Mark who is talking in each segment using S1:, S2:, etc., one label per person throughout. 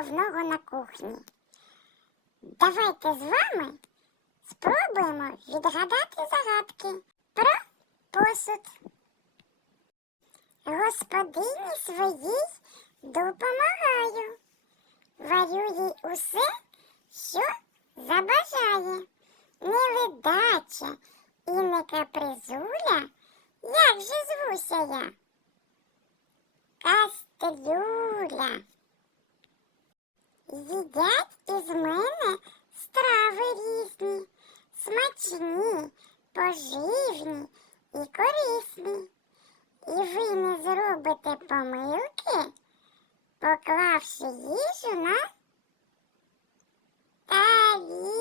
S1: головного на кухні. Давайте з вами спробуємо відгадати загадки про посуд. Господині своїй допомагаю. Варю їй усе, що забажає. Не ледача і не капризуля. Як же звуся я? Кастрюля. Їдять із мене страви різні, смачні, поживні і корисні. І ви не зробите помилки, поклавши їжу на тарілку.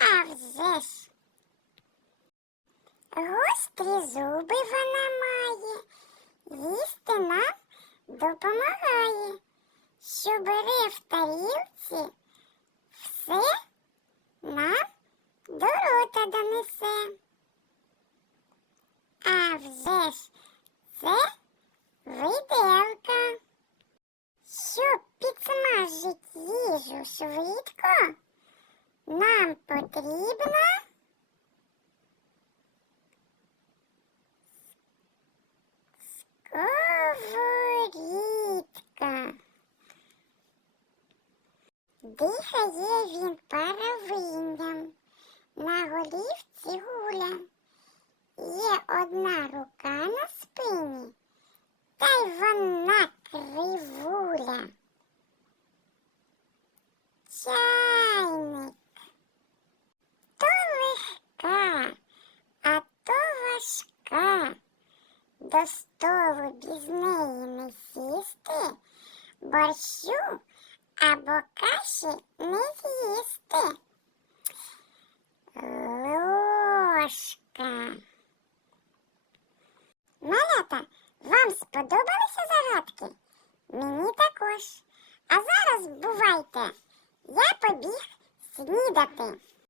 S1: А вже ж. Гострі зуби вона має, їсти нам допомагає, що бере в тарілці, все нам до рота донесе. А вже ж це виделка. Щоб підсмажить їжу швидко, нам потрібна Дихає він паровинням, на голівці гуля. Є одна рука на спині, та й вона кривуля. Чайник то легка, а то важка. До столу без неї не сісти, борщу або каші не з'їсти. Ложка. Малята, вам сподобалися загадки? Мені також. А зараз бувайте. Я побіг снідати.